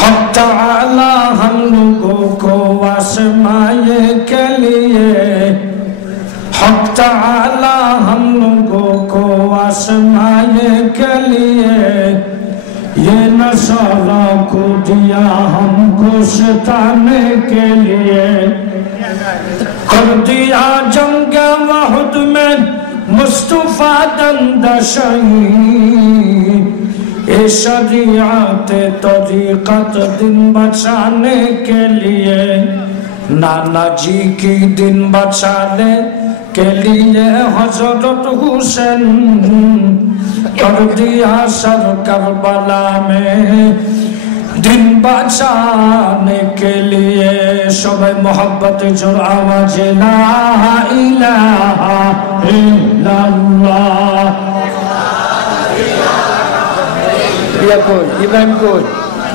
हक ताला हम लोगों को आसमाए के लिए, हक ताला हम लोगों को आसमाए के लिए, ये नसारा को दिया हमको सताने के लिए। कर दिया जंग वहद में मुस्तफा दंदशई, शरीयत तरीक़त दिन बचाने के लिए, नाना जी की दिन बचाने के लिए हजरत हुसैन कर दिया सर करबला में दिन बचाने के लिए। सबे मोहब्बत जोर आवाज ला इलाहा इल्लल्लाह। इब्राहिम को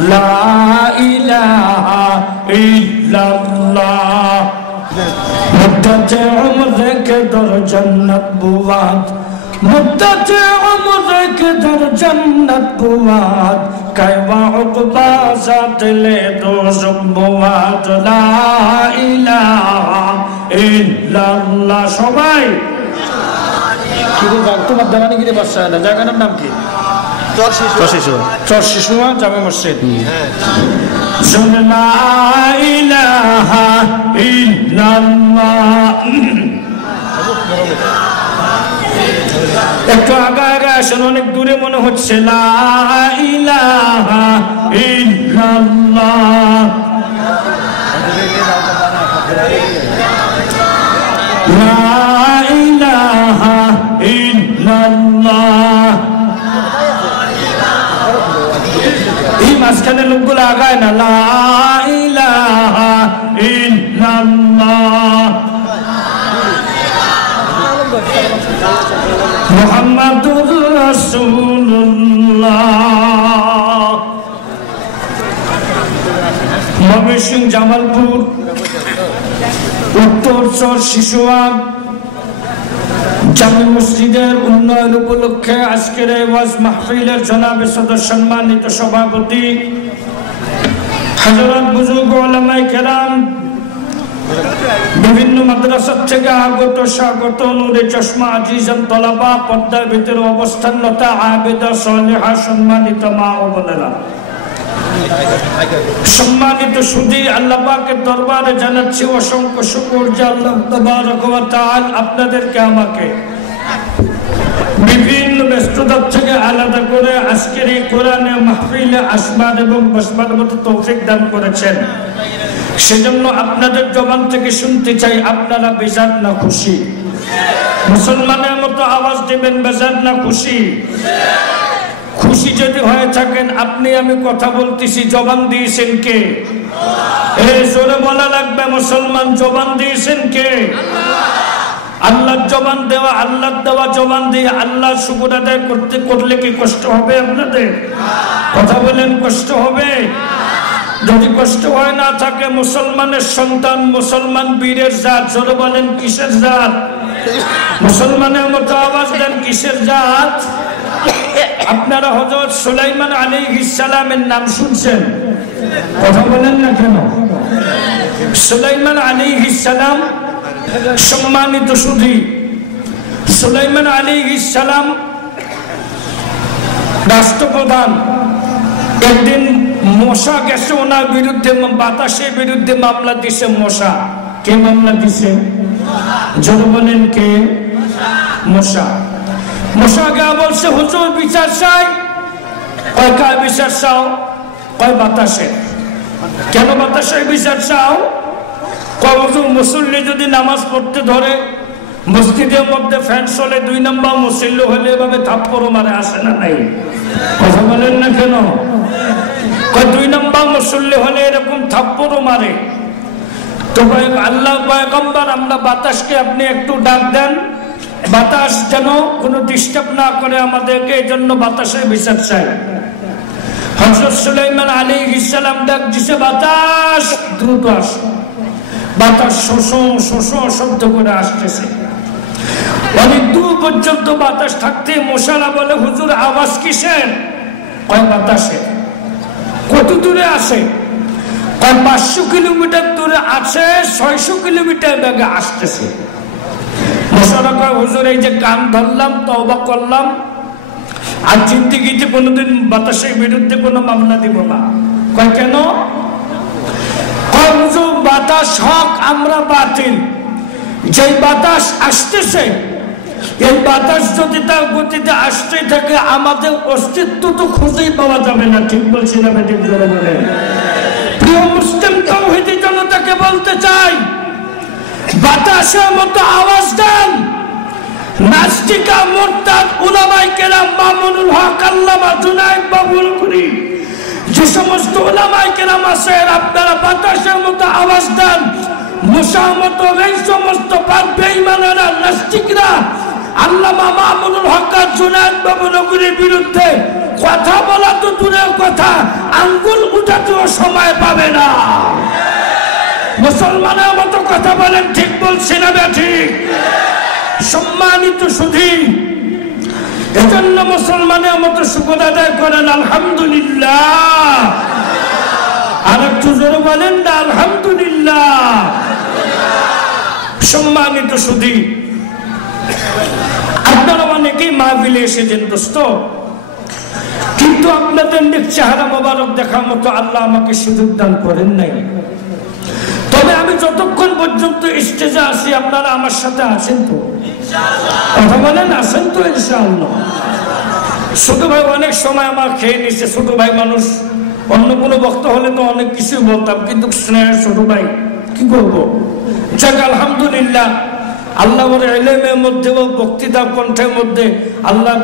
ला इलाहा इल्लल्लाह। मुद्दत उम्र के दर जन्नत बुआद, मुद्दत उम्र के दर जन्नत बुआद, कैवा उक़बा ज़ात ले दोज़ख बुआद। ला इलाहा इल्लल्लाह। সবাই কি বলবো, তোমার দালানি গিরে বাসা না, জায়গাটার নাম কি? চরশিশুয়া জামে মসজিদ। লা ইলাহা ইল্লাল্লাহ। একটু আগে আগে আসেন, অনেক দূরে মনে হচ্ছে। লা ইলাহা ইল্লাল্লাহ, লা ইলাহা ইল্লাল্লাহ। এই মাঝখানে লোকগুলো আগায় না। লা ইলাহা ইল্লাল্লাহ মুহাম্মাদুর রাসূলুল্লাহ। ময়মনসিংহ জামালপুর উত্তর চর শিশুয়া জামে মসজিদের উন্নয়ন উপলক্ষে আজকের এই ওয়াজ মাহফিলের জনাবে সদর সম্মানিত সভাপতি হযরত বুজুর্গ উলামায়ে কেরাম, বিভিন্ন মাদ্রাসা থেকে আগত স্বাগত নূরে চশমা আজিজান তলাবা, পর্দার ভিতরে অবস্থানরত আবেদা সালেহা সম্মানিত মা ও বোনেরা, সম্মানিত সুধী, আল্লাহ পাকের দরবারে জানাচ্ছি অসংখ্য শুকর যে আল্লাহ তাবারক ওয়া তাআলা আপনাদেরকে আমাকে বিভিন্ন ব্যস্ততা থেকে আলাদা করে আজকের এই কোরআনে মাহফিলে আসবার এবং বসবার মতো তৌফিক দান করেছেন। সেজন্য আপনাদের জবান থেকে শুনতে চাই, আপনারা বেজার না খুশি? মুসলমানের মতো আওয়াজ দেবেন, বেজার না খুশি? খুশি যদি হয়ে থাকেন, আপনি আমি কথা বলতেছি, জবান দিয়েছেন কে? এই জোরে বলা লাগবে, মুসলমান জবান দিয়েছেন কে? আল্লাহর জবান দেওয়া, আল্লাহর দেওয়া জবান দিয়ে আল্লাহর শুকর আদায় করতে করলে কি কষ্ট হবে আপনাদের? কথা বলেন, কষ্ট হবে? যদি কষ্ট হয় না থাকে, মুসলমানের সন্তান, মুসলমান বীরের জাত, জোরে বলেন কিসের জাত? মুসলমানের মতো আওয়াজ দেন, কিসের জাত? আপনারা হযরত সুলাইমান আলাইহিস সালামের নাম শুনছেন? কথা বলেন না কেন? সুলাইমান আলাইহিস সালাম, সম্মানিত সুধী, সুলাইমান আলাইহিস সালাম রাষ্ট্রপ্রধান। একদিন মশা গেছে ওনার বিরুদ্ধে, বাতাসের বিরুদ্ধে মামলা দিছে মশা। কে মামলা দিছে? জোরে বলেন কে? মশা। মশা গা বলছে, হুজুর বিচার চাই। কয় কার বিচার চাও? কয় বাতাসে। কেন বাতাসের বিচার চাও? কয় হুজুর মুসল্লি যদি নামাজ পড়তে ধরে, মসজিদের মধ্যে ফ্যান চলে, 2 নম্বর মুসল্লি হলে এভাবে থাপ্পড় মারে, আসে না নাই? কথা বলেন না কেন? কয় 2 নম্বর মুসল্লি হলে এরকম থাপ্পড় মারে। তো আল্লাহ পয়গম্বর, আমরা বাতাসকে আপনি একটু ডাক দেন, বাতাস যেন কোনো ডিস্টার্ব না করে আমাদেরকে, এই জন্য বাতাসের বিচার চাই। হযরত সুলাইমান আলাইহিস সালাম ডাক দিছে, বাতাস দ্রুত আসো। বাতাস শোষো শোষো শব্দ করে আসতেছে। অনেক দূর পর্যন্ত বাতাস থাকতে মশারা বলে, হুজুর আওয়াজ কিসের? কয় বাতাসে। কত দূরে আসে? 500 কিলোমিটার দূরে আছে, 600 কিলোমিটার বেগে আসতেছে। মুশারফা হুজুর এই যে কান ধরলাম, তওবা করলাম, আর জিন্দেগিতে কোনোদিন বাতাসের বিরুদ্ধে কোনো মামলা দিব না। কয় কেন? হুজুর বাতাস হক, আমরা বাতিল। যে বাতাস আসতেছে, এই বাতাস যদি তার গতিতে আসতে থাকে, আমাদের অস্তিত্ব তো খুঁজেই পাওয়া যাবে না। ঠিক বলছি না? ঠিক করে বলেন। প্রিয় মুসলিম তাওহীদি জনতাকে বলতে চাই, বাতাসের মতো আওয়াজ দেন। নাস্তিকা, মুরতাদ, উলামায়ে কেরাম, মামুনুল হক, আল্লামা জুনায়েদ বাবুল করি, যে সমস্ত উলামায়ে কেরাম আছেন, আপনারা বাতাসের মতো আওয়াজ দেন। মুসার মতো এই সমস্ত বেঈমানেরা, নাস্তিকরা আল্লামা মামুনুল হক আর জুনায়েদ বাবুল করির বিরুদ্ধে কথা বলা তো দূরের কথা, আঙ্গুল উঠাতেও সময় পাবে না। মুসলমানের মতো কথা বলেন। ঠিক বলছি না ঠিক? সম্মানিত সুধী, এজন্য মুসলমানের মতো শুকর আদায় করেন আলহামদুলিল্লাহ। আর একটু জোরে বলেন না আলহামদুলিল্লাহ। সম্মানিত সুধী, আপনারা অনেকেই মাহফিলে এসেছেন দোস্ত, কিন্তু আপনাদের নেক চেহারা মোবারক দেখার মতো আল্লাহ আমাকে সুযোগ দান করেন নাই। তবে আমি যতক্ষণ পর্যন্ত স্টেজে আসি, আপনারা আমার সাথে আছেন তো? কথা বলেন, আছেন তো ইনশাআল্লাহ? ছোট ভাই অনেক সময় আমার খেয়ে নিচ্ছে। ছোট ভাই মানুষ, অন্য কোনো বক্তা হলে তো অনেক কিছু বলতাম, কিন্তু স্নেহের ছোট ভাই, কি করবো? যাক আলহামদুলিল্লাহ, আল্লাহ ওর ইলমের মধ্যে ও বক্তৃতা কণ্ঠের মধ্যে আল্লাহ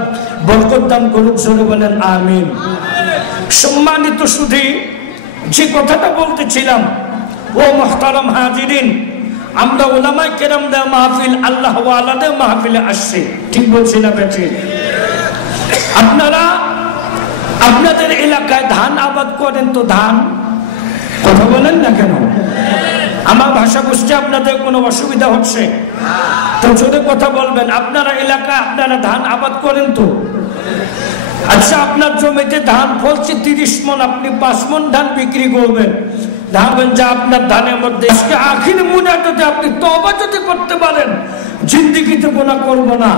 বরকত দান করুক। জোরে বলেন আমিন। সম্মানিত সুধী, যে কথাটা বলতেছিলাম, ও মুহতারাম হাজিরিন, আমরা উলামায়ে কেরামদের মাহফিল, আল্লাহ ওয়ালাদের মাহফিলে আসছি। ঠিক বলছি না বেঠিক? আপনারা আপনাদের এলাকায় ধান আবাদ করেন তো? ধান, কথা বলেন না কেন? আমার ভাষা বুঝতে আপনাদের কোনো অসুবিধা হচ্ছে? তো জোরে কথা বলবেন। আপনারা এলাকায় আপনারা ধান আবাদ করেন তো? আচ্ছা, আপনার জমিতে ধান ফলছে 30 মণ, আপনি 5 মণ ধান বিক্রি করবেন। ধান যা আপনার ধানের মধ্যে আখির মুনাজাতে আপনি তওবা যদি করতে পারেন, জিন্দেগিতে গুনাহ করব না,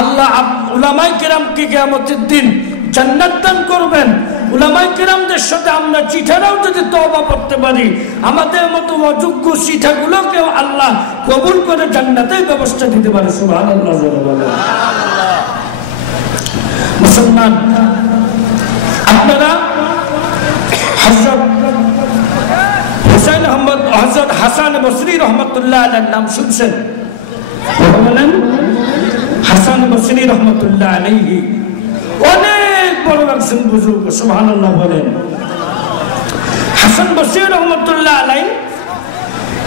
আল্লাহ উলামায়ে কেরামকে কিয়ামতের দিন জান্নাত দান করবেন। উলামায়ে কেরামদের সাথে আমরা চিঠারাও যদি তওবা করতে পারি, আমাদের মতো অযোগ্য চিঠাগুলোকেও আল্লাহ কবুল করে জান্নাতের ব্যবস্থা দিতে পারে। সুবহানাল্লাহ। মুসলমান, আপনারা হযরত হুসাইন আহমদ, হযরত হাসান বসরি রহমাতুল্লাহ আলাইহির নাম শুনছেন? বলেন। হাসান বসরি রহমাতুল্লাহ আলাইহি অনেক বড় একজন বুজুর্গ। সুবহানাল্লাহ বলেন। হাসান বসরি রহমাতুল্লাহ আলাইহি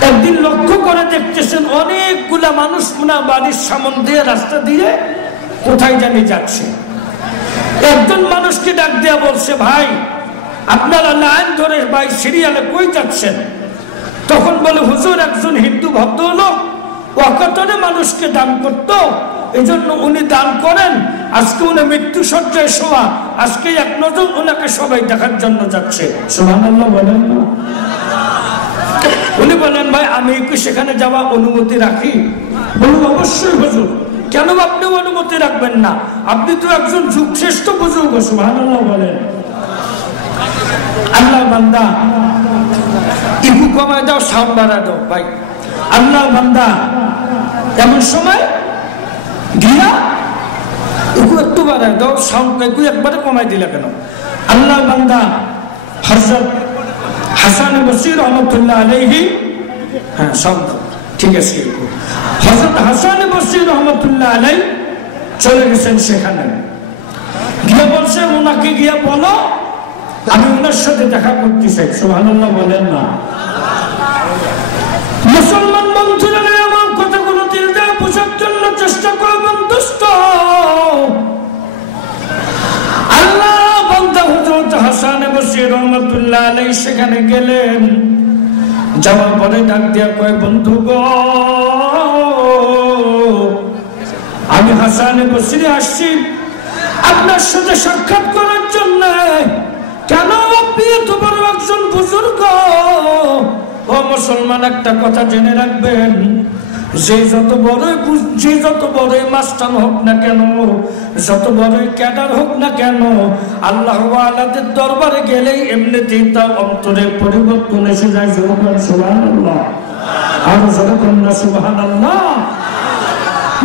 একদিন লক্ষ্য করে দেখতেছেন অনেকগুলা মানুষ ওনার বাড়ির সামনে দিয়ে, রাস্তা দিয়ে কোথায় জানি যাচ্ছে। একজন মানুষকে ডাক দিয়া বলছে, ভাই আপনারা লাইন ধরে ভাই সিরিয়ালে কই যাচ্ছেন? তখন বলে, হুজুর একজন হিন্দু ভদ্রলোক ওয়াকাতরে মানুষকে দান করত, এই জন্য উনি দান করেন। আজকে উনি মৃত্যু সজ্জায় শোয়া, আজকে এক নজর ওনাকে সবাই দেখার জন্য যাচ্ছে। সুবহানাল্লাহ বলেন না? উনি বলেন, ভাই আমি কি সেখানে যাওয়া অনুমতি রাখি? বলুন, অবশ্যই হুজুর। কেন আপনি অনুমতি রাখবেন না? আপনি তো একজন যুগশ্রেষ্ঠ বুজুর্গ। সুবহানাল্লাহ বলেন। আল্লাহ বান্দা, ইকু কমায় দাও, সাউন্ড বাড়া দাও ভাই। আল্লাহ বান্দা এমন সময় গিয়া ইকু একটু বাড়ায় দাও, সাউন্ড ইকু একবারে কমাই দিলা কেন? আল্লাহ বান্দা হযরত হাসান বসরি রহমাতুল্লাহ আলাইহি, হ্যাঁ সাউন্ড ঠিক আছে। হযরত হাসান বসরি রহমাতুল্লাহ আলাইহি চলে গেছেন সেখানে। গিয়ে বলছে, ওনাকে গিয়া বলো আমি ওনার সাথে দেখা করতে চাই। সুবহানাল্লাহ বলেন না? মুসলমান বন্ধুরা, আমার কথাগুলো দিল দিয়ে বোঝার জন্য চেষ্টা করবেন দোস্ত। আল্লাহ বান্দা হযরত হাসান বসরি রহমাতুল্লাহ আলাইহি সেখানে গেলেন। যাওয়ার পরে ডাক দিয়া কয়, বন্ধু গো, আমি হাসান বসরি আসছি আপনার সাথে সাক্ষাৎ করার জন্য। কেন আপনি এত বড় একজন বুজুর্গ। ও মুসলমান, একটা কথা জেনে রাখবেন, যে যত বড়ই মাস্টার হোক না কেন, যত বড়ই ক্যাডার হোক না কেন, আল্লাহ ওয়ালাদের দরবারে গেলেই এমনিতেই তার অন্তরে পরিবর্তন এসে যায়। সুবহানাল্লাহ, আর যখন না সুবহানাল্লাহ।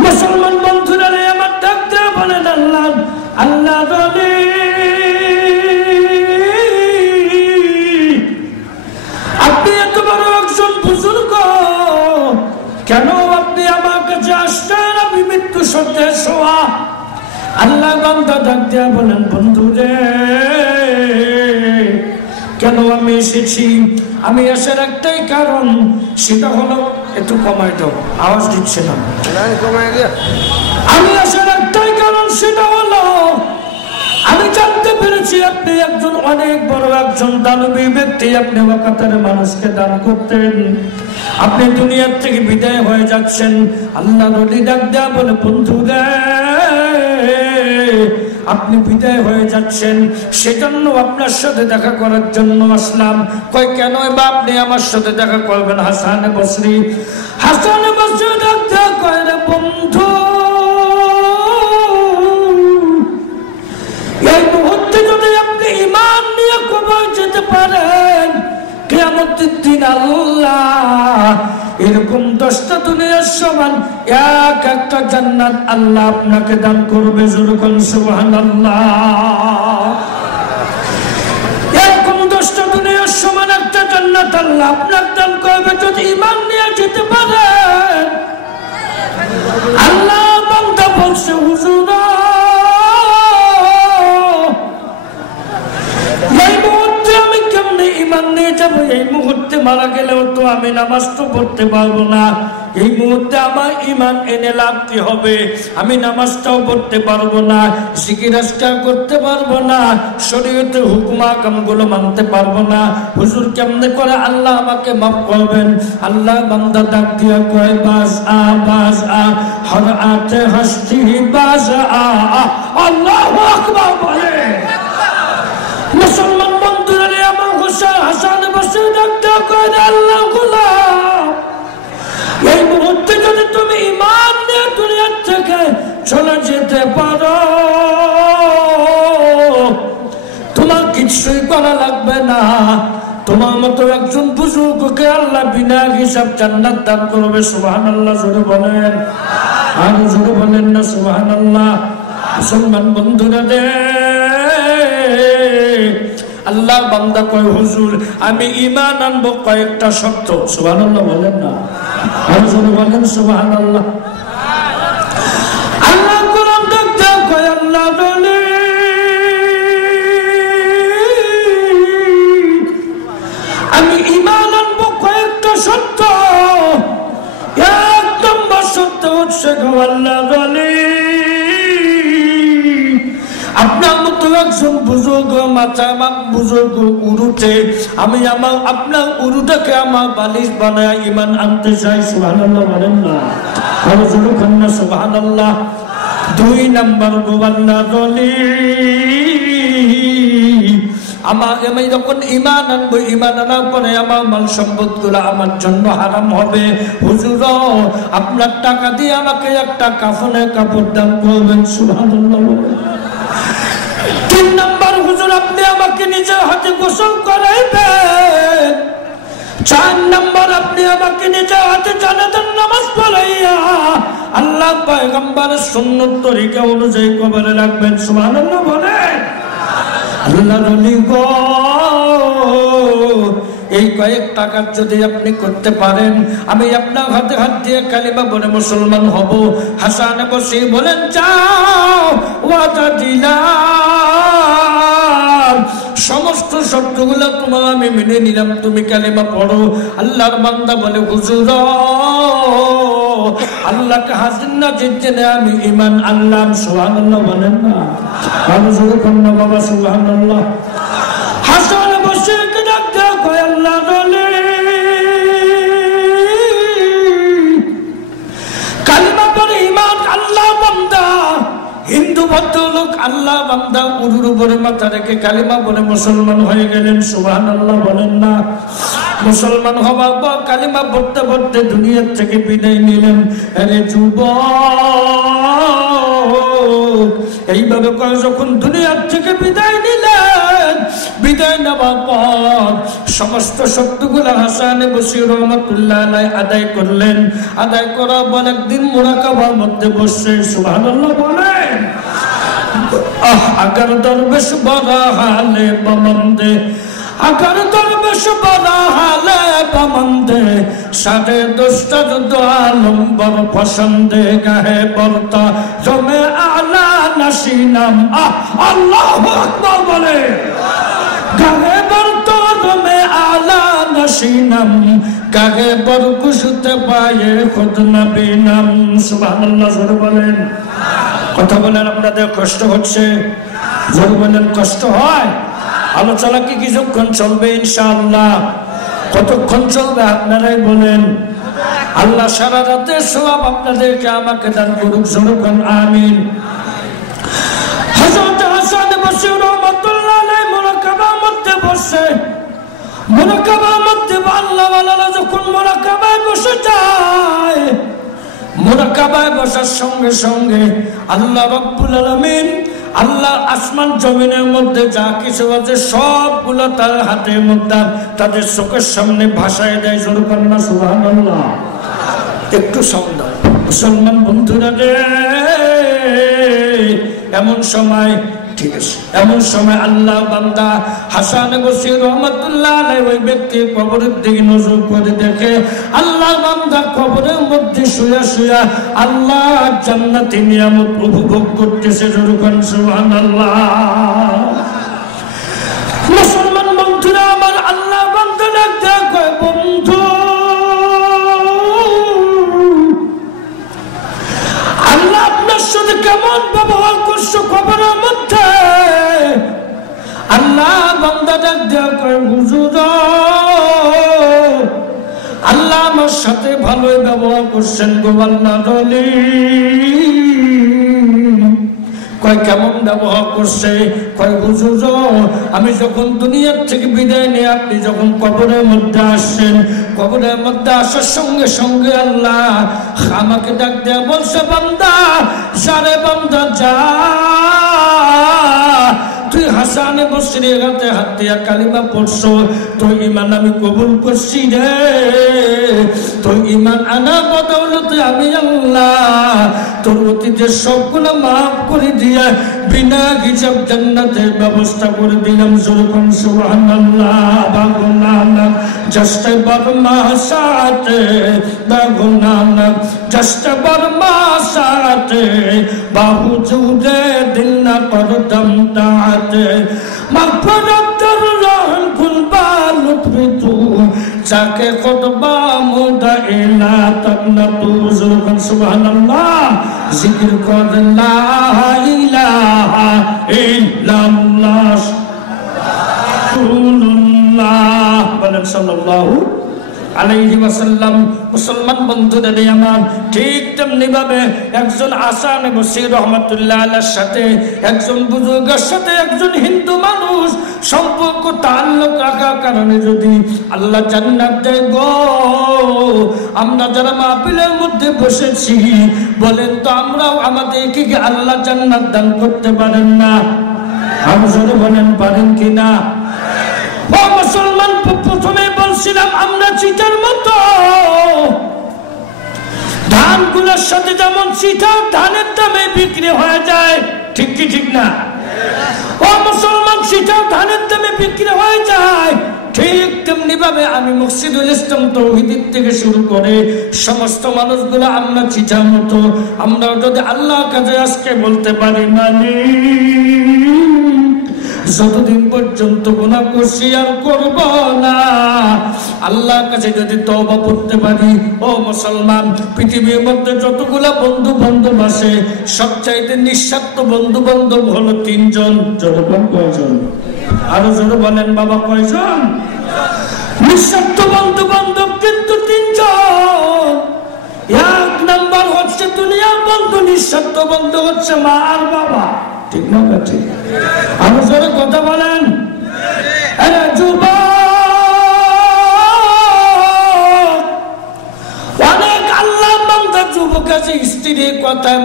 মুসলমান বন্ধুরা আমার ডাকতে বলেন আল্লাহ আল্লাহ বলে, আপনি এত বড় একজন বুজুর্গ, কেন আপনি আমার কাছে আসছেন? আমি মৃত্যু সত্যে শোয়া। আল্লাহ বান্দা ডাক দিয়া বলেন, বন্ধু রে, কেন আমি এসেছি? আমি আসার একটাই কারণ, সেটা হলো, একটু কমাই দাও, আওয়াজ দিচ্ছে না। আমি আসার একটাই কারণ, সেটা হলো আমি জানতে পেরেছি আপনি একজন অনেক বড় একজন দানবী ব্যক্তি। আপনি ওয়াকাতের মানুষকে দান করতেন। আপনি দুনিয়ার থেকে বিদায় হয়ে যাচ্ছেন। আল্লাহ নবী ডাক দেয়া বলে, বন্ধু রে, আপনি বিদায় হয়ে যাচ্ছেন, সেজন্য আপনার সাথে দেখা করার জন্য আসলাম। কই কেন বা আপনি আমার সাথে দেখা করবেন? হাসান বসরি ডাক দেয়া কয়, রে বন্ধু, এই মুহূর্তে যদি আপনি ঈমান নিয়ে কবর যেতে পারেন, কিয়ামতের দিন আল্লাহ এরকম 10টা দুনিয়ার সমান এক একটা জান্নাত আল্লাহ আপনাকে দান করবে। যখন সুবহানাল্লাহ, এরকম 10টা দুনিয়ার সমান একটা জান্নাত আল্লাহ আপনাকে দান করবে যদি ঈমান নিয়ে যেতে পারেন। আল্লাহ বান্দা বলছে, হুজুর, এই মুহূর্তে আমি কেমনে ঈমান নিয়ে যাবো? এই মুহূর্তে মারা গেলেও তো আমি নামাজ তো পড়তে পারবো না। এই মুহূর্তে আমার ঈমান এনে লাভ কি হবে? আমি নামাজটাও পড়তে পারবো না, জিকির আজকার করতে পারবো না, শরীয়তের হুকুম আহকামগুলো মানতে পারবো না। হুজুর, কেমনে করে আল্লাহ আমাকে মাফ করবেন? আল্লাহ বান্দা ডাক দিয়া কয়, বাস আ হর আতে হাসতি বাস আ। আল্লাহু আকবার বলে। মুসলমান বন্ধুরা আমার হাসান বসে ডাকতে কয়, আল্লাহ গোলাম, এই মুহূর্তে যদি তুমি ঈমান নিয়ে দুনিয়ার থেকে চলে যেতে পারো, তোমার কিছুই করা লাগবে না। তোমার মতো একজন বুজুর্গকে আল্লাহ বিনা হিসাব জান্নাত দান করবে। সুবহানাল্লাহ জোরে বলেন, আর জোরে বলেন না সুবহানাল্লাহ। মুসলমান বন্ধুরা রে, আল্লাহ বান্দা কয়, হুজুর, আমি ঈমান আনবো কয়েকটা শর্ত। সুবহানাল্লাহ বলেন না, আর জোরে বলেন সুবহানাল্লাহ। আল্লাহ কোরআন দেখতে কয়, আল্লাহ বলে, আমি ঈমান আনবো কয়েকটা শর্ত। এক নম্বর শর্ত হচ্ছে, আল্লাহ বলে, আপনার মতো একজন বুজুর্গ মাথা বুজুর্গ উরুতে আমি আপনার উরুটাকে আমার বালিশ বানায় ঈমান আনতে চাই। সুবহানাল্লাহ বলেন না, সুবহানাল্লাহ। 2 নম্বর, আল্লাহ বলে, আমি যখন ঈমান আনবো, ঈমান আনার পরে আমার মাল সম্পদ গুলো আমার জন্য হারাম হবে। হুজুর, আপনার টাকা দিয়ে আমাকে একটা কাফনের কাপড় দান করবেন। সুবহানাল্লাহ। 3 নম্বর, হুজুর, আপনি আমাকে নিজের হাতে গোসল করাইবেন। 4 নম্বর, আপনি আমাকে নিজের হাতে জানাজার নামাজ পড়াইয়া আল্লাহ পয়গম্বরের সুন্নত তরিকা অনুযায়ী কবরে রাখবেন। সুবহানাল্লাহ বলেন। আল্লাহ নবী গো, এই কয়েক টাকার যদি আপনি করতে পারেন, আমি আপনার হাতে হাত দিয়ে কালিমা বলে মুসলমান হব। হাসান বসরি বলেন, যাও, ওয়াদা দিলাম, সমস্ত শর্তগুলো তোমার আমি মেনে নিলাম, তুমি কালিমা পড়ো। আল্লাহর বান্দা বলে, হুজুর, আল্লাহকে হাজির না জেনে আমি ঈমান আনলাম। সুবহানাল্লাহ বলেন না, আমি জোরে কন্যা বাবা সুবহানাল্লাহ। হাসান বসরিকে ডাক দেয়া কয়, আল্লাহ বলে, কালিমা পড়ে ঈমান আল্লাহ বান্দা হিন্দু কত লোক আল্লাহ বান্দা উরুর উপরে মাথা রেখে কালিমা বলে মুসলমান হয়ে গেলেন, সুবহানাল্লাহ বলেন না? মুসলমান হওয়ার পর কালিমা পড়তে পড়তে দুনিয়ার থেকে বিদায় নিলেন। আরে যুবক, এইভাবে করে যখন দুনিয়ার থেকে বিদায় নিলেন, বিদায় নেওয়ার পর সমস্ত শব্দগুলো হাসান বসির রহমাতুল্লাহ আলাইহি আদায় করলেন। আদায় করার পর একদিন মুরাকাবার মধ্যে বসে, সুবহানাল্লাহ বলেন। अगर दरवेश बड़ा हाले बमंदे, अगर दरवेश बड़ा हाले बमंदे, साढ़े दोस्तर दो आलम बर पसंदे गहे बरता जमे आला नसीनम। अल्लाहु अकबर बोले, गहे बरता जमे आला नसीनम, गहे बर कुशते पाए खुद नबी नाम। सुभानअल्लाह जोरे बोलेन। কথা বলেন, আপনাদের কষ্ট হচ্ছে? জোরে বলেন, কষ্ট হয়? আলোচনা কি কিছুক্ষণ চলবে? ইনশাআল্লাহ। কতক্ষণ চলবে আপনারাই বলেন। আল্লাহ সারা রাতের সওয়াব আপনাদেরকে আমাকে দান করুক। জোরে বলেন আমিন। হযরত হাসান বসরি রাহমাতুল্লাহ আলাইহি মুরাকাবার মধ্যে বসে, মুরাকাবার মধ্যে আল্লাহ ওয়ালারা যখন মুরাকাবায় বসে যায়, মুরাকাবায় বসার সঙ্গে সঙ্গে আল্লাহ রাব্বুল আলামিন, আল্লাহ আসমান জমিনের মধ্যে যা কিছু আছে সবগুলো তার হাতের মধ্যে, তাদের চোখের সামনে ভাসায় দেয়। জোরে বলেন সুবহানাল্লাহ। একটু সাউন্ড হয়। মুসলমান বন্ধুরা রে, এমন সময়, ঠিক আছে, এমন সময় আল্লাহ বান্দা হাসান বসরি রহমাতুল্লাহ আলাইহি ওই ব্যক্তির কবরের দিকে নজর করে দেখে, আল্লাহ বান্দা কবরের মধ্যে শুয়া শুয়া আল্লাহ জান্নাতি নিয়ামত উপভোগ করতেছে। জোরে বলেন সুবহানাল্লাহ। মুসলমান বন্ধুরা আমার, আল্লাহ বান্দা দেখে, বন্ধু আল্লাহ আপনার সাথে কেমন ব্যবহার করছো কবরের মধ্যে? আল্লাহ বান্দা দেখে, হুজুর আল্লাহ আমার সাথে ভালোই ব্যবহার করছেন গো আল্লাহ। দলি কয় কেমন ব্যবহার করছে? কয় হুজুর আমি যখন দুনিয়ার থেকে বিদায় নিয়ে আপনি যখন কবরের মধ্যে আসছেন, কবরের মধ্যে আসার সঙ্গে সঙ্গে আল্লাহ আমাকে ডাক দেয়া বলছে, বান্দা সারে বান্দা যা, তুই হাসান বসরির হাতে হাত দিয়া কালিমা পড়ছো, তোর ঈমান আমি কবুল করছি রে। তোর ঈমান আনা বদৌলতে আমি আল্লাহ তোর অতীতের সবগুলো মাফ করে দিয়া বিনা হিসাব জান্নাতের ব্যবস্থা করে দিলাম। জোরে বলেন সুবহানাল্লাহ। বাগুনানাক জস্তে বর্মা সাথে, বাগুনানাক জস্তে বর্মা সাথে, বাহু জুদে দিল না করদম তাতে, মাগফিরাতুর রহম কুলবা লুৎফি তু, যাকে খুতবা মুদা ইলা তাকনাতু। জোরে বলেন সুবহানাল্লাহ। জিকির কর লা ইলাহা ইল্লাল্লাহ রাসূলুল্লাহ বলেন সাল্লাল্লাহু আলাইহি ওয়াসাল্লাম। মুসলমান বন্ধুদের আমার, ঠিক তেমনি ভাবে একজন হাসান বসরি রহমাতুল্লাহ আলাইহির সাথে, একজন বুজুর্গের সাথে একজন হিন্দু মানুষ সম্পর্ক তাআল্লুক রাখার কারণে যদি আল্লাহ জান্নাত দেয় গো, আমরা যারা মাহফিলের মধ্যে বসেছি বলেন তো আমরাও আমাদেরকে কি আল্লাহ জান্নাত দান করতে পারেন না? আপনারা বলেন পারেন কিনা? ও মুসলমান, প্রথমে বলছিলাম আমরা চিটার মতো, ধানগুলোর সাথে যেমন চিটা ধানের দামে বিক্রি হয়ে যায়, ঠিক কি ঠিক না? ও মুসলমান, চিটা ধানের দামে বিক্রি হয়ে যায়, ঠিক তেমনি ভাবে আমি মসজিদুল ইসলাম তৌহিদের থেকে শুরু করে সমস্ত মানুষগুলো আমরা চিটার মতো। আমরা যদি আল্লাহর কাছে আজকে বলতে পারি মালিক যতদিন পর্যন্ত গুনাহ করছি আর করব না, আল্লাহর কাছে যদি তওবা করতে পারি, ও মুসলমান, পৃথিবীর মধ্যে যতগুলা বন্ধু বান্ধব আছে সবচাইতে নিঃস্বার্থ বন্ধু বান্ধব হলো তিনজন। জোরে বলেন কয়জন? আরো জোরে বলেন বাবা, কয়জন? নিঃস্বার্থ বন্ধু বান্ধব কিন্তু তিনজন। এক নাম্বার হচ্ছে দুনিয়ার বন্ধু, নিঃস্বার্থ বন্ধু হচ্ছে মা আর বাবা। ঠিক না ঠিক? আরো জোরে কথা বলেন। আরে যুবক, অনেক আল্লাহ বান্দা যুবক আছে স্ত্রীর কথায়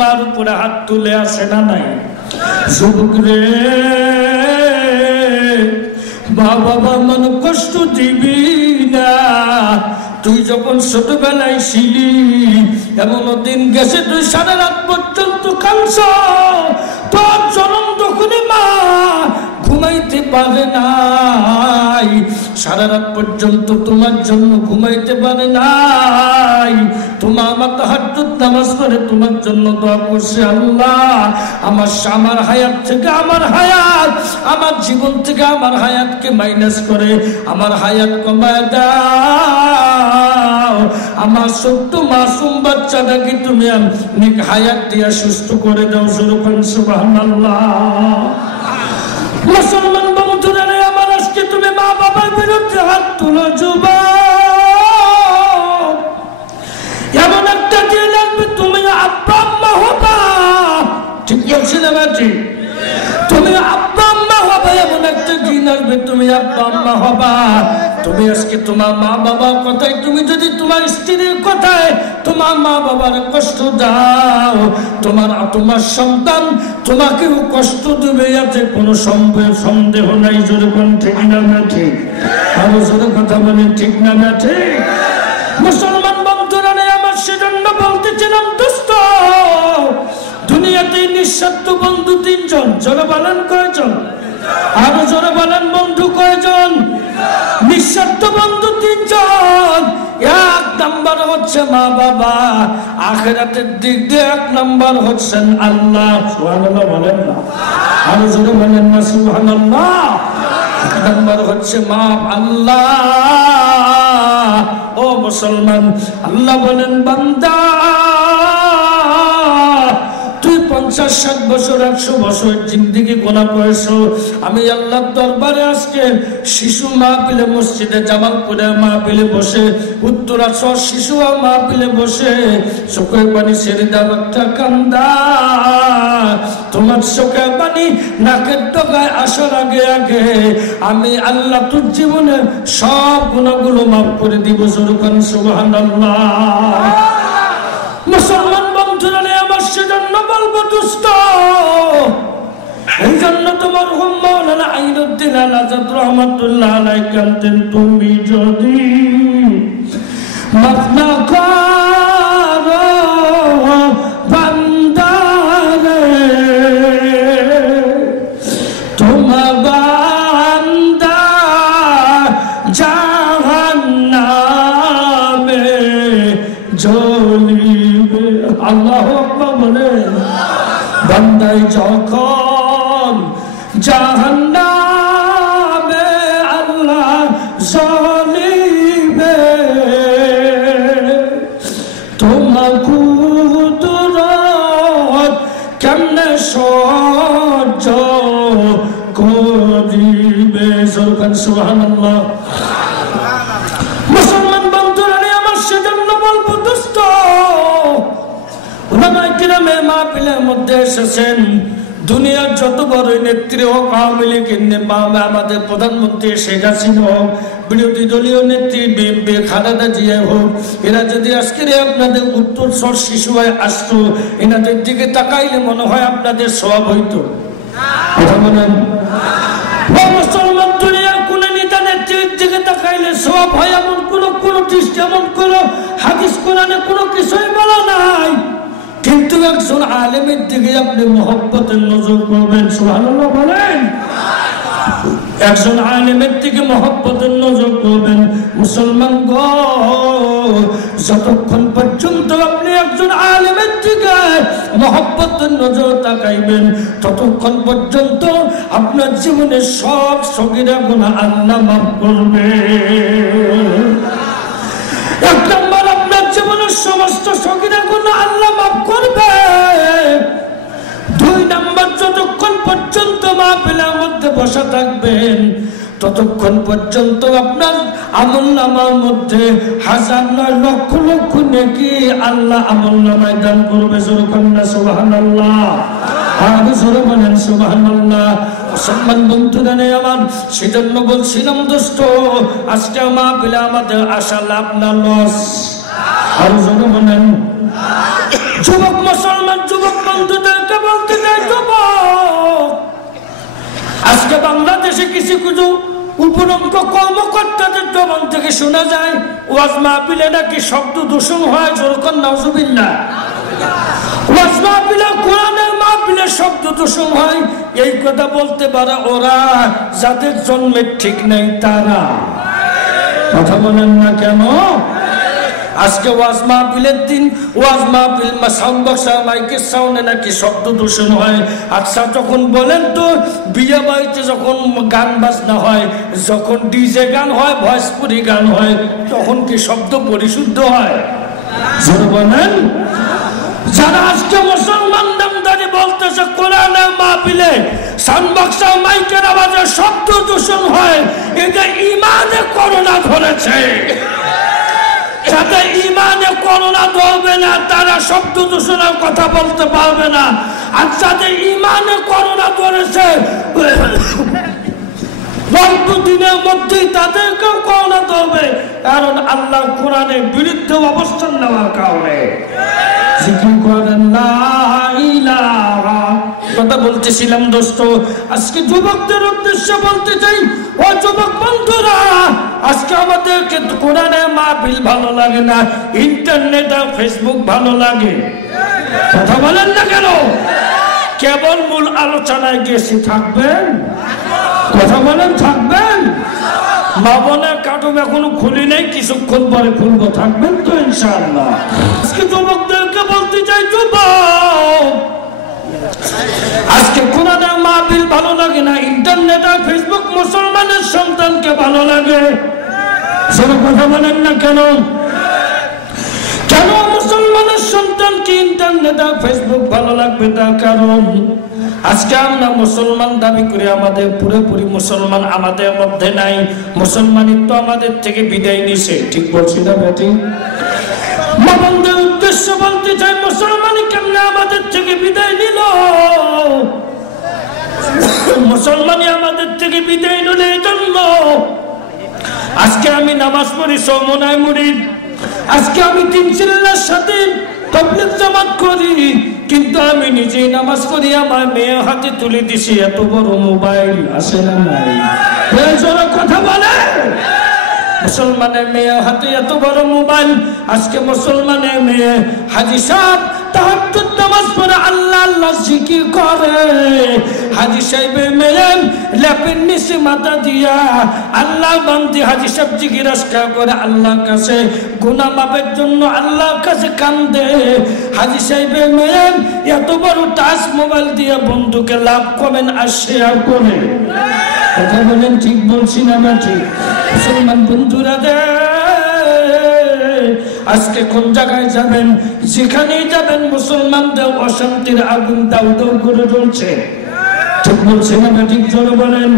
মার উপরে হাত তুলে আসে না নাই? যুবক রে, মা বাবা মন কষ্ট দিবি না। তুই যখন ছোটবেলায় ছিলি, এমন দিন গেছে তুই সারা রাত পর্যন্ত কাঁদছ। তোর জনম তখনই মা ঘুমাইতে পারে নাই, সারা রাত পর্যন্ত তোমার জন্য ঘুমাইতে পারে নাই। তোমার মাথা হাত নামাজ করে তোমার জন্য দোয়া করছে, আল্লাহ আমার হায়াত থেকে আমার হায়াত, আমার জীবন থেকে আমার হায়াতকে মাইনাস করে আমার হায়াত কমায় দাও। আমার ছোট্ট মাসুম বাচ্চাটাকে তুমি অনেক হায়াত দিয়া সুস্থ করে দাও। সুবহানাল্লাহ। মুসলমান বন্ধুরা, আমার আজকে তুমি মা বাবার বিরুদ্ধে হাত তুলো। যুবক, এমন একটা দিন আসবে তুমি আব্বা আম্মা হবা। ঠিক বলছি না বাটি? তুমি আব্বা আম্মা হবে, এমন একটা দিন আসবে তুমি আব্বা আম্মা হবা। তুমি আজকে তোমার মা বাবার কথায়, তুমি যদি তোমার স্ত্রীর কথায় তোমার মা বাবার কষ্ট দাও, তোমার সন্তান তোমাকেও কষ্ট দেবে, এতে কোনো সন্দেহ নাই। জোরে কোন ঠিক না ঠিক? আরো জোরে কথা বলে ঠিক না ঠিক? মুসলমান বন্ধুরা, আমার সেজন্য বলতেছিলাম, দোস্ত, দুনিয়াতে নিঃস্বার্থ বন্ধু তিনজন। জোরে বলেন কয়জন? আরো জোরে বলেন বন্ধু কয়জন? নিঃস্বার্থ বন্ধু তিনজন। এক নাম্বার হচ্ছে মা বাবা, আখিরাতের দিক দিয়ে এক নাম্বার হচ্ছেন আল্লাহ। সুবহানাল্লাহ বলেন না? আরো জোরে বলেন না সুবহানাল্লাহ? এক নাম্বার হচ্ছে মা আল্লাহ। ও মুসলমান, আল্লাহ বলেন, বান্দা তুই 50-60 বছর 100 বছর জিন্দেগি গোনা করেছো, আমি আল্লাহর দরবারে আজকে শিশু মাহফিলে, মসজিদে জামালপুরে মাহফিলে বসে, উত্তরা শহর শিশু মাহফিলে বসে চোখের পানি ছেড়ে দাও একটা কান্দা। তোমার চোখের পানি নাকের ডগায় আসার আগে আগে আমি আল্লাহ তোর জীবনের সব গুনাহগুলো মাফ করে দিব। জোরকান সুবহানাল্লাহ। মুসলমান বন্ধুরা, আমার সেজন্য বলবো, দোস্ত, এই জন্য তোমার মাওলানা আইনুদ্দিন আল আজাদ রহমাতুল্লাহ আলাইহি কান্তেন, তুমি যদি মাফ না করো বান্দারে, তোমার বান্দা জাহান্নামে জ্বলিবে। আল্লাহু আকবার বলে। বান্দাই যখন জাহান্নামে আল্লাহ জ্বলিবে, তোমার কুদরত কেমনে সহ্য করিবে। সুবহানাল্লাহ। মুসলমান বন্ধুরা, আমার সেজন্য বলবো, দোস্ত, উলামায়ে কিরামের মাহফিলের মধ্যে এসেছেন দুনিয়ার যত বড় নেত্রী হোক, আওয়ামী লীগের আমাদের প্রধানমন্ত্রী শেখ হাসিনা হোক, বিরোধী দলীয় নেত্রী বিএনপি খালেদা জিয়া হোক, এরা যদি আজকে আপনাদের উত্তর সর শিশু হয়ে আসতো, এনাদের দিকে তাকাইলে মনে হয় আপনাদের সওয়াব হইতো। কথা বলেন। মুসলমান দুনিয়ার কোন নেতা নেত্রীর দিকে তাকাইলে সওয়াব হয় এমন কোন দৃষ্টি, এমন কোন হাদিস কোরআনে কোনো কিছুই বলা নাই। কিন্তু একজন আলেমের দিকে আপনি মহব্বতের নজর করবেন। সুবহানাল্লাহ বলেন। একজন আলেমের দিকে মহব্বতের নজর করবেন। মুসলমান গো, যতক্ষণ পর্যন্ত আপনি একজন আলেমের দিকে মহব্বতের নজর তাকাইবেন, ততক্ষণ পর্যন্ত আপনার জীবনের সব সগীরা গুনাহ আল্লাহ মাফ করবে। এক নম্বর, আপনার জীবনের সমস্ত সগীরা গুনাহ আল্লাহ মাফ করবে। দুই নম্বর, যতক্ষণ পর্যন্ত মাহফিলের মধ্যে বসা থাকবেন, ততক্ষণ পর্যন্ত আপনার আমলনামার মধ্যে হাজার নয় লক্ষ লক্ষ নেকি আল্লাহ আমলনামায় দান করবে। সুবহানাল্লাহ। আর জোরে বলেন সুবহানাল্লাহ। মুসলমান বন্ধুরা নেই আমার, সেজন্য বলছিলাম দোস্ত, আজকে মাহফিলে আমাদের আশা লাভ না লস? আর জোরে বলেন। যুবক মুসলমান যুবক বন্ধুদেরকে বলতে চাই, যুবক আজকে বাংলাদেশে কিছু কিছু উপরঙ্গ কর্মকর্তাদের জবান থেকে শোনা যায় ওয়াজ মাহফিলে নাকি শব্দ দূষণ হয়, যেরকম নাউজুবিল্লাহ। ওয়াজ মাহফিলে, কোরআনের মাহফিলে শব্দ দূষণ হয়, এই কথা বলতে পারে ওরা যাদের জন্মের ঠিক নেই তারা। কথা বলেন না কেন? আজকে ওয়াজ মাহফিলের দিন, ওয়াজ মাহফিল সাউন্ড বক্স মাইকের সাউন্ডে নাকি শব্দ দূষণ হয়। আচ্ছা যখন বলেন তো, বিয়ে বাড়িতে যখন গান বাজনা হয়, যখন ডিজে গান হয়, ভোজপুরি গান হয়, তখন কি শব্দ পরিশুদ্ধ হয়? জোরে বলেন। যারা আজকে মুসলমান নামদারি বলতেছে কোরআনের মাহফিলে সাউন্ড বক্স মাইকের আওয়াজে শব্দ দূষণ হয়, এটা ঈমানে করোনা ধরেছে। যাদের ঈমানে করোনা ধরবে না তারা শব্দ দূষণের কথা বলতে পারবে না, আর যাদের ঈমানে করোনা ধরেছে অল্প দিনের মধ্যেই তাদেরকেও করোনা ধরবে, কারণ আল্লাহ কোরআনের বিরুদ্ধে অবস্থান নেওয়ার কারণে। কথা বলতেছিলাম দোস্ত, আজকে যুবকদের উদ্দেশ্যে বলতে চাই, ও যুবক বন্ধুরা, আজকে আমাদেরকে কোরআনের মাহফিল ভালো লাগে না, ইন্টারনেট আর ফেসবুক ভালো লাগে। কথা বলেন না কেন? কেবল মূল আলোচনায় গেছি, থাকবেন? কথা বলেন, থাকবেন? মাবনের কাটুম এখনো খুলি নেই, কিছুক্ষণ পরে খুলবো, থাকবেন তো ইনশাআল্লাহ? আজকে যুবকদেরকে বলতে চাই, যুবক আজকে কোরআনের মাহফিল ভালো লাগে না, ইন্টারনেট আর ফেসবুক মুসলমানের সন্তানকে ভালো লাগে। সব কথা বলেন না কেন? কেন মুসলমানের সন্তানকে ইন্টারনেট আর ফেসবুক ভালো লাগবে? তার কারণ আজকে আমরা মুসলমান দাবি করে আমাদের পুরোপুরি মুসলমান আমাদের মধ্যে নাই। মুসলমানিত্ব আমাদের থেকে বিদায় নিছে, ঠিক বলছি না বেটি? বাবাদের উদ্দেশ্য বলতে চাই, মুসলমানি কেমনে আমাদের থেকে বিদায় নিল? মুসলমানি আমাদের থেকে বিদায় নিল এই জন্য, আজকে আমি নামাজ পড়ি সমনায় মুরিদ, আজকে আমি তিন চিল্লার সাথে তাবলীগ জামাত করি, কিন্তু আমি নিজেই নামাজ পড়ি, আমার মেয়ে হাতে তুলে দিছি এত বড় মোবাইল। আসে না নাই? কথা বলে মুসলমানের মেয়ে হাতে এত বড় মোবাইল। আজকে মুসলমানের মেয়ে হাজি সাহেব তাহাজ্জুদ নামাজ পড়ে আল্লাহ আল্লাহ জিকির করে, হাজি সাহেবের মেয়ে ল্যাপের নিচে মাথা দিয়া আল্লাহ বান্দি হাজি সাহেব জিকির আজকার করে আল্লাহর কাছে, গুনাহ মাফের জন্য আল্লাহর কাছে কান্দে। হাজি সাহেবের মেয়ে এত বড় টাচ মোবাইল দিয়ে বন্ধুকে লাভ করেন আর শেয়ার করে। কথা বলেন, ঠিক বলছি না না ঠিক? মুসলমান বন্ধুরা দে, আজকে কোন জায়গায় যাবেন, যেখানেই যাবেন মুসলমানদের অশান্তির আগুন দাউ দাউ করে জ্বলছে, ঠিক বলছে না না ঠিক? জোরে বলেন।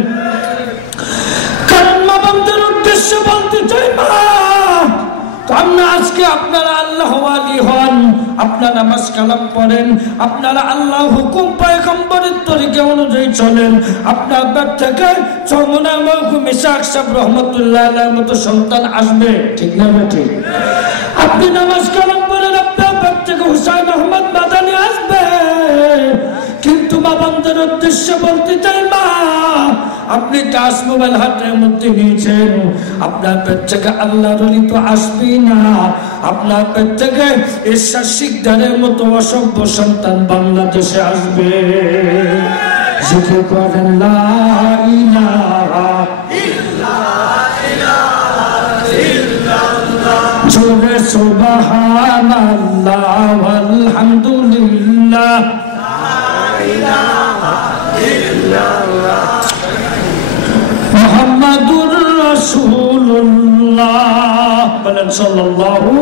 কারণ মা বাবাদের উদ্দেশ্যে বলতে চাই, মা আমরা আজকে আপনারা আল্লাহ ওয়ালি হন, আপনারা নামাজ কালাম পড়েন, আপনারা আল্লাহ হুকুম পয়গম্বরের তরিকা অনুযায়ী চলেন, আপনার বাপ থেকে চরমনার মরহুম ইসহাক সাহেব রহমতুল্লাহ আলাইহির মতো সন্তান আসবে, ঠিক না ঠিক? আপনি নামাজ কালাম পড়েন, আপনার বাপ থেকে হুসাইন আহমদ মাদানী আসবে, কিন্তু বাবাদের উদ্দেশ্যে বলতে চাই, মা আপনি টাচ মোবাইল হাতের মধ্যে নিয়েছেন, আপনার পেট থেকে আল্লাহর ওলি তো আসবেই না, আপনার পেট থেকে ঈশ্বর শিকদারের মতো অসভ্য সন্তান বাংলাদেশে আসবে। জিকির করেন লা ইলাহা ইল্লাল্লাহ, জোরে সুবহানাল্লাহ আলহামদুলিল্লাহ, লা ইলাহা ইল্লাল্লাহ মুহাম্মাদুর রাসূলুল্লাহ, বলেন সাল্লাল্লাহু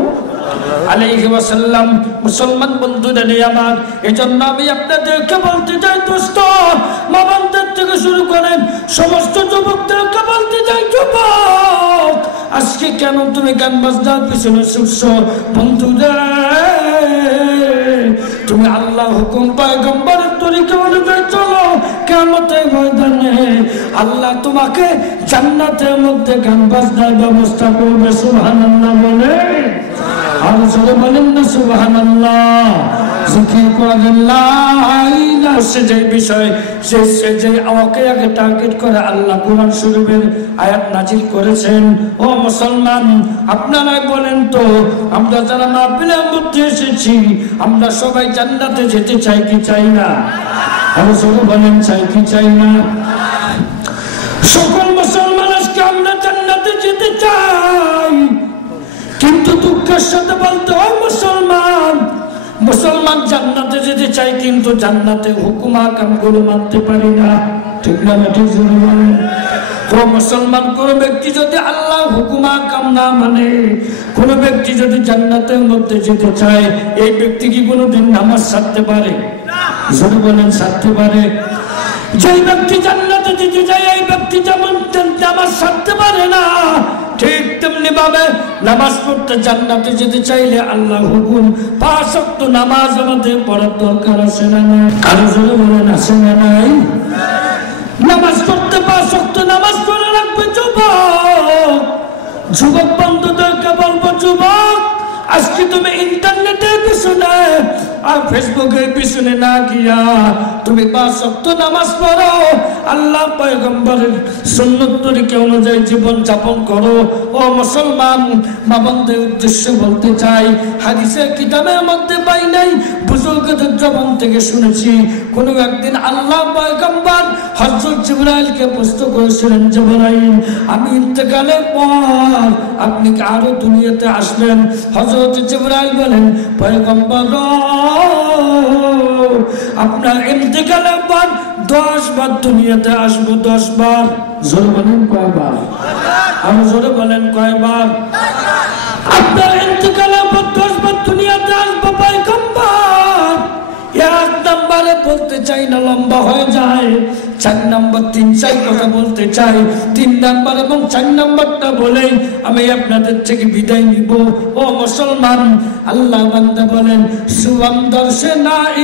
আলাইহি ওয়াসাল্লাম। মুসলমান বন্ধুরা নিয়ে আমার, এজন্য আমি আপনাদেরকে বলতে চাই, দোস্ত মা বাবাদের থেকে শুরু করেন সমস্ত যুবকদেরকে বলতে চাই, যুবক আজকে কেন তুমি গান বাজনার পিছনে ছুটছো? বন্ধুরা তুমি আল্লাহ হুকুম পয়গম্বরের তরিকা অনুযায়ী চলো, কিয়ামতের ময়দানে আল্লাহ তোমাকে জান্নাতের মধ্যে গান বাজনার ব্যবস্থা করবে। সুবহানাল্লাহ বলে আর জোরে বলেন না সুবহানাল্লাহ। জিকির করেন লা ইলাহা, সে যে বিষয় সে যে ওয়াকিয়াকে টার্গেট করে আল্লাহ কোরআন শরীফের আয়াত নাজিল করেছেন। ও মুসলমান, আপনারাই বলেন তো, আমরা যারা মাহফিলের মধ্যে এসেছি আমরা সবাই জান্নাতে যেতে চাই কি চাই না? আর জোরে বলেন চাই কি চাই না? সকল মুসলমান আজকে আমরা জান্নাতে যেতে চাই, কিন্তু দুঃখের সাথে বলতে হয় মুসলমান জান্নাতে যেতে চাই কিন্তু জান্নাতে হুকুম আহকাম গুলো মানতে পারি না। ঠিক না ঠিক? জোরে বলেন। তো মুসলমান কোন ব্যক্তি যদি আল্লাহ হুকুম আহকাম না মানে, কোন ব্যক্তি যদি জান্নাতের মধ্যে যেতে চায়, এই ব্যক্তি কি কোনোদিন নামাজ ছাড়তে পারে? জোরে বলেন ছাড়তে পারে? যে ব্যক্তি জান্নাতে যেতে চায় এই ব্যক্তি যেমন নামাজ ছাড়তে পারে না, ঠিক তেমনি ভাবে নামাজ পড়তে জান্নাতে যেতে চাইলে আল্লাহ হুকুম 5 ওয়াক্ত নামাজ আমাদের পড়ার দরকার আছে না নাই? আরো জোরে বলেন আছে না নাই? নামাজ পড়তে 5 ওয়াক্ত নামাজ পড়ে রাখবে যুবক বন্ধুদেরকে বলবো, যুবক আজকে তুমি ইন্টারনেটের পিছনে আর ফেসবুকের পিছনে না গিয়া তুমি 5 ওয়াক্ত নামাজ পড়ো, আল্লাহ পয়গম্বরের সুন্নাত তরিকা অনুযায়ী জীবন যাপন করো। ও মুসলমান, মা বোনদের উদ্দেশ্যে বলতে চাই, হাদিসের কিতাবের মধ্যে পাই নাই, বুজুর্গদের জবান থেকে শুনেছি, কোন একদিন আল্লাহ পয়গম্বর হযরত জিবরাইলকে প্রশ্ন করেছিলেন, জিবরাইল আমি ইন্তেকালের পর আপনি কি আরো দুনিয়াতে আসবেন? হযরত জিবরাইল বলেন, পয়গম্বর আপনার ইন্তেকালের পর 10 বার দুনিয়াতে আসবো। 10 বার। জোরে বলেন কয়বার? আরো জোরে বলেন কয়বার? আপনার ইন্তেকালের পর 10 বার দুনিয়াতে আসবো পয়গম্বর। 1 নম্বরে বলতে চাই না, লম্বা হয়ে যায়। 4 নম্বর 3-4 কথা বলতে চাই। 3 নম্বর এবং 4 নম্বরটা বলেই আমি আপনাদের থেকে বিদায় নিব। ও মুসলমান, আল্লাহ বান্দা বলেন, সুবন্দর সে নাই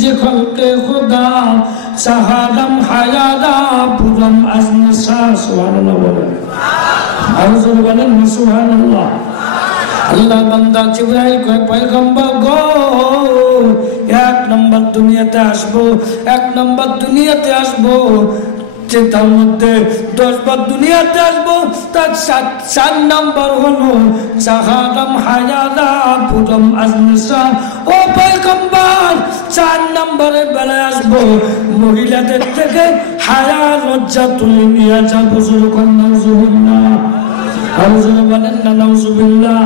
যে খলকে খুদা সাহাদাম হায়াদা পুরম আজনসা। সুবহানাল্লাহ বলেন। আরো জোরে বলেন সুবহানাল্লাহ। আল্লাহ বান্দা জিবরাইল কয়, পয়গম্বর গো 1 নম্বর দুনিয়াতে আসবো, 1 নম্বর দুনিয়াতে আসবো, তার মধ্যে 10 বার দুনিয়াতে আসবো, তার 4 নম্বর হলো সাহাদাম হায়াদা পুরম আজনসা। ও পয়গম্বর 4 নম্বরের বেলায় আসবো, মহিলাদের থেকে হায়া লজ্জা তুলে নিয়ে যাবো। নাউজুবিল্লাহ। আরো জোরে বলেন না নাউজুবিল্লাহ।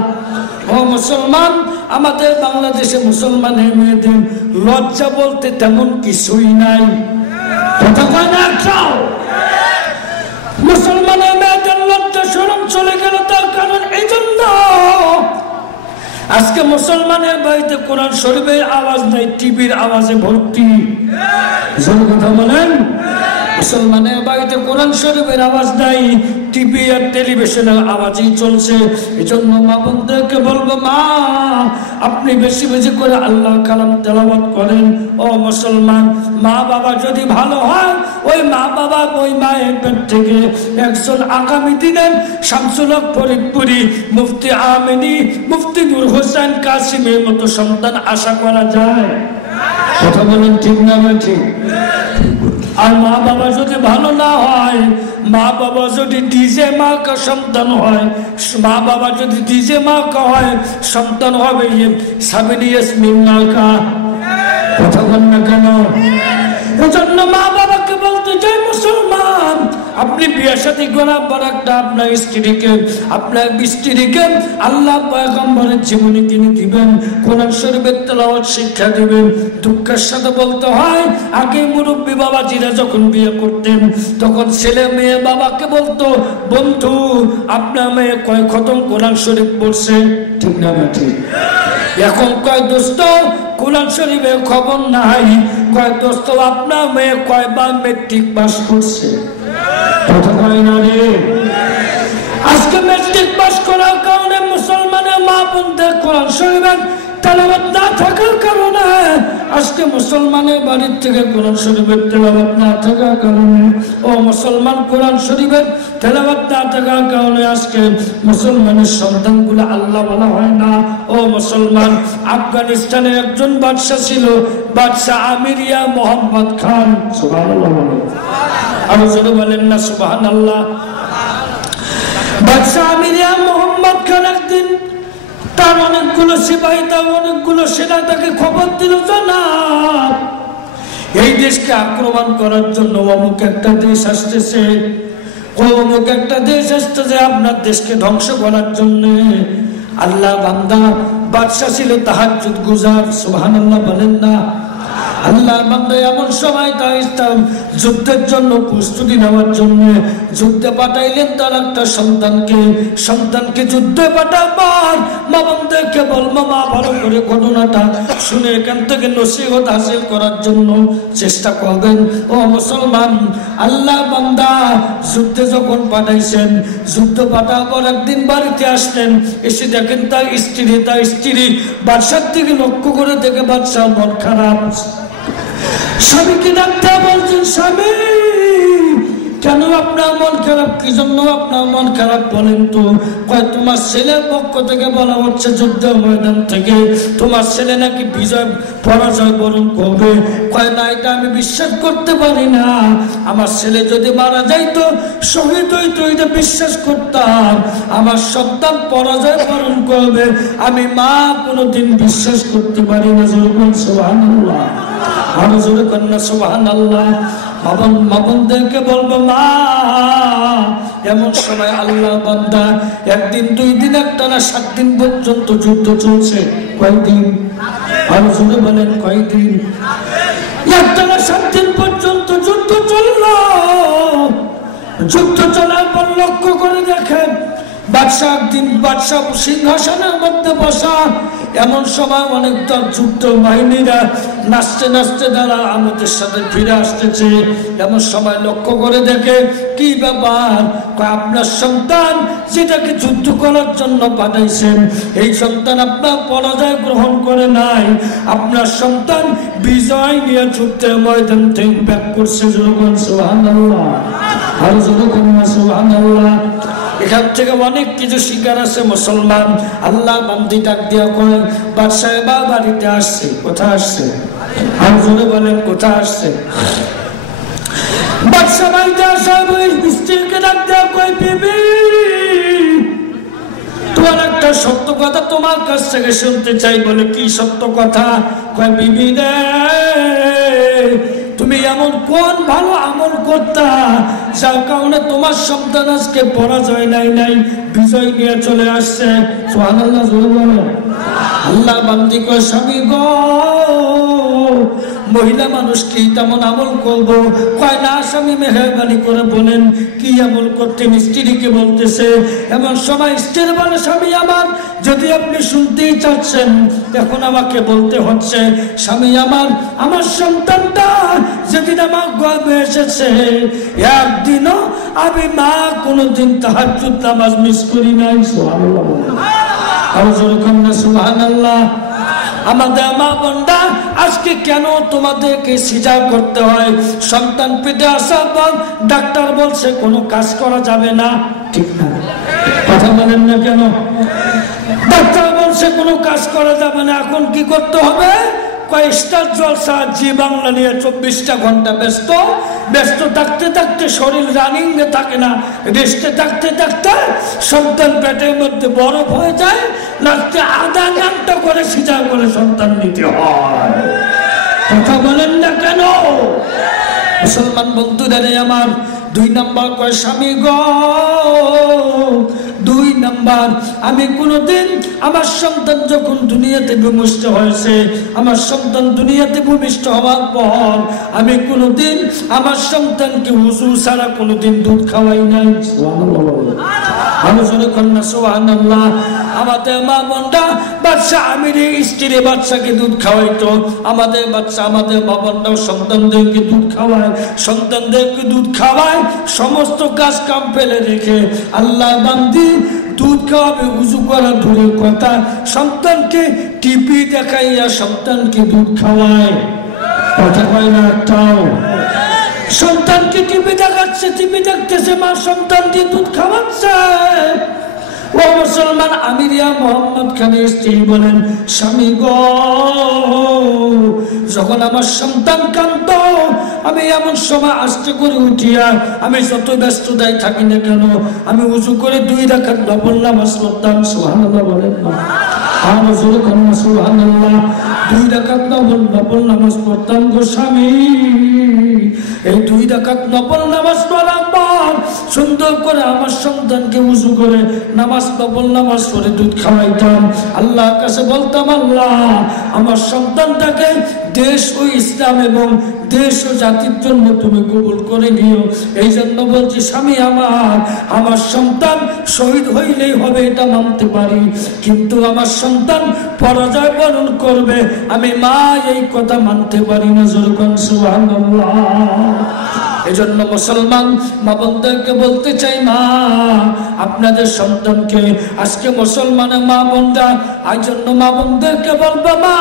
ও মুসলমান, আমাদের বাংলাদেশে মুসলমানের মেয়েদের লজ্জা বলতে তেমন কিছুই নাই। কথা কয় না? মুসলমানের মেয়েদের লজ্জা শরম চলে গেল। তার কারণ এই জন্য আজকে মুসলমানের বাড়িতে কোরআন শরীফের আওয়াজ নাই, টিভির আওয়াজে ভর্তি। কথা বলেন। মুসলমানের বাড়িতে কোরআন শরীফের আওয়াজ নাই, টিভি আর টেলিভিশনের আওয়াজই চলছে। এজন্য মা বোনদেরকে বলবো, মা আপনি বেশি বেশি করে আল্লাহ কালাম তেলাওয়াত করেন। ও মুসলমান, মা বাবা যদি ভালো হয়, ওই মা বাবা ওই মায়ের পেট থেকে একজন আগামী দিনের শামসুল হক ফরিদপুরি, মুফতি আমিনী, মুফতি নূর হোসেন কাসিমের মতো সন্তান আশা করা যায়। কথা বলেন ঠিক না ঠিক? আর মা বাবা যদি ভালো না হয়, মা বাবা যদি ডিজে মা কা সন্তান হয়, মা বাবা যদি ডিজে মা কা হয়, সন্তান হবে সাবিনী ইয়াসমিন মা কা। কথা বল না কেন? এজন্য মা বাবাকে বলতে চাই, মুসলমান আপনি বিয়ে শাদী করার পর একটা আপনার স্ত্রীকে, আপনার স্ত্রীকে আল্লাহ পয়গম্বরের জীবনী কিনে দিবেন, কোরআন শরীফের তেলাওয়াত শিক্ষা দিবেন। দুঃখের সাথে বলতে হয়, আগে মুরব্বী বাবাজিরা যখন বিয়ে করতেন তখন ছেলে মেয়ে বাবাকে বলতো, বন্ধু আপনার মেয়ে কয় খতম কোরআন শরীফ পড়ছে? ঠিক না ঠিক? এখন কয় দোস্ত কোরআন শরীফের খবর নাই, কয় দোস্ত আপনার মেয়ে কয়বার মেট্রিক পাস করছে? কথা কয় না রে? আজকে মেট্রিক পাস করার কারণে মুসলমানের মা বোনদের কোরআন শরীফের তেলাওয়াত না থাকার কারণে আজকে মুসলমানের বাড়ির থেকে কোরআন শরীফের তেলাওয়াত না থাকার কারণে ও মুসলমান কোরআন শরীফের তেলাওয়াত না থাকার কারণে আজকে মুসলমানের সন্তানগুলো আল্লাহ বলা হয় না। ও মুসলমান, আফগানিস্তানের একজন বাদশা ছিল, বাদশাহ আমিরিয়া মোহাম্মদ খান। সুবহানাল্লাহ বলেন, আরো জোরে বলেন না সুবহানাল্লাহ। বাদশাহ আমিরিয়া মোহাম্মদ খান একদিন তার অনেকগুলো সিপাহী, তার অনেকগুলো সেনা তাকে খবর দিল, জনাব এই দেশকে আক্রমণ করার জন্য অমুক একটা দেশ আসতেছে, অমুক একটা দেশ আসতেছে আপনার দেশকে ধ্বংস করার জন্য। আল্লাহ বান্দা বাদশা ছিল তাহাজ্জুদ গুজার। সুবহানাল্লাহ বলেন না। আল্লাহ বান্দা এমন সময় তার যুদ্ধের জন্য প্রস্তুতি নেওয়ার জন্য যুদ্ধে পাঠাইলেন তার একটা সন্তানকে যুদ্ধে পাঠাবার মা বান্দাকে বলবো, মা ভালো করে ঘটনাটা শুনে এখান থেকে নসিহত হাসিল করার জন্য চেষ্টা করবেন। ও মুসলমান, আল্লাহ বান্দা যুদ্ধে যখন পাঠাইছেন, যুদ্ধ পাঠাবার একদিন বাড়িতে আসলেন, এসে দেখেন তার স্ত্রী বাদশার দিকে লক্ষ্য করে দেখে বাদশার মন খারাপ। স্বামীকে ডাকতে বলছেন, স্বামী কেন আপনার মন খারাপ? কি জন্য আপনার মন খারাপ বলেন তো? কয় তোমার ছেলের পক্ষ থেকে বলা হচ্ছে যুদ্ধের ময়দান থেকে তোমার ছেলে নাকি পরাজয় বরণ করবে। কয় না, এটা আমি বিশ্বাস করতে পারি না। আমার ছেলে যদি মারা যাইতো, শহীদ হইতো, এটা বিশ্বাস করতাম। আমার সন্তান পরাজয় বরণ করবে আমি মা কোনোদিন বিশ্বাস করতে পারি না। সুবহানাল্লাহ, আরো জোরে কন্যা সুবহানাল্লাহ। মাবনদেরকে বলবো, মা এমন সময় আল্লাহ বান্দা একদিন, 2 দিন, একটানা 7 দিন পর্যন্ত যুদ্ধ চলছে। কয়দিন? আরো জোরে বলেন, কয়দিন? একটানা 7 দিন পর্যন্ত যুদ্ধ চললো। যুদ্ধ চলার পর লক্ষ্য করে দেখেন বাদশা সিংহাসনের মধ্যে বসা। এমন সময় অনেক তার যুদ্ধ বাহিনীরা নাচতে নাচতে তারা আমাদের সাথে ফিরে আসতেছে। এমন সময় লক্ষ্য করে দেখে, কি ব্যাপার? আপনার সন্তান যেটাকে যুদ্ধ করার জন্য পাঠাইছেন, এই সন্তান আপনার পরাজয় গ্রহণ করে নাই, আপনার সন্তান বিজয় নিয়ে যুদ্ধের ময়দান থেকে ব্যাক করছে। সুবহানাল্লাহ, আর সুবহানাল্লাহ। এখান থেকে অনেক কিছু শিকার আছে মুসলমান। আল্লাহ বান্দি ডাক দিয়া কয়, বাদশা এবার বাড়িতে আসছে। কোথায় আসছে? আর জোরে বলেন, কোথায় আসছে? বাদশা বাড়িতে আসা স্ত্রীকে ডাক দিয়া কয়, বিবি তোমার একটা সত্য কথা তোমার কাছ থেকে শুনতে চাই। বলে, কি সত্য কথা? কয়, বিবি রে, তুমি এমন কোন ভালো আমল করতা যার কারণে তোমার সন্তান আজকে পরাজয় নাই বিজয় নিয়ে চলে আসছে? সুবহানাল্লাহ, জোরে বলো। আল্লাহ বান্দি কয়, স্বামী গো, মহিলা মানুষ কি তেমন আমল করবো? কয় না স্বামী, মেহেরবানি করে বলেন কি আমল করতেন? স্ত্রীকে বলতেছে। এমন সময় স্ত্রী বলে, স্বামী আমার, যদি আপনি শুনতেই চাচ্ছেন এখন আমাকে বলতে হচ্ছে। স্বামী আমার সন্তানটা যেদিন আমার গর্ভে এসেছে, একদিনও আমি মা কোনোদিন তাহাজ্জুদ নামাজ মিস করি নাই। সুবহানাল্লাহ, আর জোরে কন্যা সুবহানাল্লাহ। আমাদের মা বোনরা আজকে কেন তোমাদেরকে সিজার করতে হয়? সন্তান পেটে আসার পর ডাক্তার বলছে কোনো কাজ করা যাবে না, ঠিক না? কথা বলেন না কেন? ডাক্তার বলছে কোনো কাজ করা যাবে না। এখন কি করতে হবে? স্টার জলসা জি বাংলা নিয়ে 24টা ঘন্টা ব্যস্ত থাকতে থাকতে শরীর রানিং এ থাকে না, রেস্টে থাকতে থাকতে সন্তান পেটের মধ্যে বরফ হয়ে যায়। লাস্টে আধা ঘন্টা করে সিজার করে সন্তান নিতে হয়। কথা বলেন না কেন? মুসলমান বন্ধুরা আমার, 2 নাম্বার কয়, স্বামী গো, 2 নাম্বার, আমি কোনদিন আমার সন্তান যখন দুনিয়াতে ভূমিষ্ঠ হয়েছে, আমার সন্তান দুনিয়াতে ভূমিষ্ঠ হওয়ার পর আমি কোনদিন আমার সন্তানকে ওযু ছাড়া কোনদিন দুধ খাওয়াই নাই। সুবহানাল্লাহ। আমাদের মা বোনরা বাদশা আমিরের স্ত্রী বাদশাকে দুধ খাওয়াইতো। আমাদের বাচ্চা, আমাদের মা বোনরাও সন্তানদেরকে দুধ খাওয়ায়, সন্তানদেরকে দুধ খাওয়ায়, সমস্ত কাজ কাম ফেলে রেখে আল্লাহ বান্দি দুধ খাওয়াবে, উজু করা দূরের কথা, সন্তানকে টিভি দেখাইয়া সন্তানকে দুধ খাওয়ায়। কথা কয় না একটাও? সন্তানকে টিভি দেখাচ্ছে, টিভি দেখতেছে, মা সন্তান দিয়ে দুধ খাওয়াচ্ছে। ও মুসলমান, আমিরিয়া মোহাম্মদ খানের স্ত্রী বলেন, স্বামী গো, যখন আমার সন্তান কাঁদত, আমি এমন সময় আস্তে করে উঠিয়া, আমি যত ব্যস্ততায় থাকি না কেন, আমি উঁচু করে 2 রাকাত নফল নামাজ পড়তাম। সুবহানাল্লাহ বলেন না? আর জোরে কন্যা সুবহানাল্লাহ। 2 রাকাত নফল নামাজ পড়তাম গো স্বামী। এই 2 রাকাত নফল নামাজ পড়ার পর সুন্দর করে আমার সন্তানকে উযু করে নফল নামাজ পড়ে দুধ খাওয়াইতাম। আল্লাহর কাছে বলতাম, আল্লাহ আমার সন্তানটাকে দেশ ও ইসলাম এবং দেশ ও জাতির জন্য তুমি কবুল করে নিও। এই জন্য বলছি, স্বামী আমার সন্তান শহীদ হইলেই হবে এটা মানতে পারি, কিন্তু আমার সন্তান পরাজয় বরণ করবে, আমি মা এই কথা মানতে পারি না। জোরকান সুবহানাল্লাহ। এজন্য মুসলমান মা বোনদেরকে বলতে চাই, মা আপনাদের সন্তানকে আজকে মুসলমানের মা বোনরা, এই জন্য মা বোনদেরকে বলবো, মা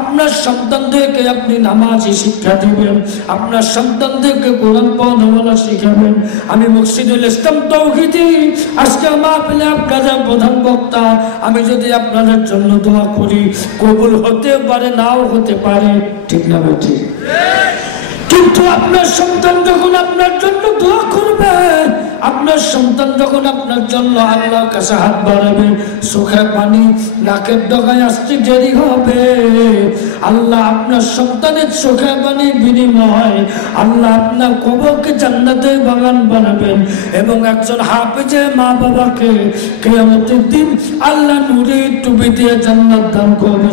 আপনার সন্তানদেরকে আপনি নামাজি শিক্ষা দিবেন, আপনার সন্তানদেরকে কোরআন পড়ানো শিখাবেন। আমি মুর্শিদুল ইসলাম তৌহিদি আজকে মাহফিলে আপনাদের প্রধান বক্তা। আমি যদি আপনাদের জন্য দোয়া করি, কবুল হতে পারে, নাও হতে পারে, ঠিক না ঠিক? কিন্তু আপনার সন্তান যখন আপনার জন্য দোয়া করবে, আপনার সন্তান যখন আপনার জন্য আল্লাহর কাছে হাত বাড়াবে, চোখের পানি নাকের ডগায় আসতে দেরি হবে। আল্লাহ আপনার সন্তানের চোখের পানির বিনিময় আল্লাহ আপনার কবরকে জান্নাতের বাগান বানাবেন, এবং একজন হাফেজে মা বাবাকে কিয়ামতের দিন আল্লাহ নূরের টুপি দিয়ে জান্নাত দান করবে।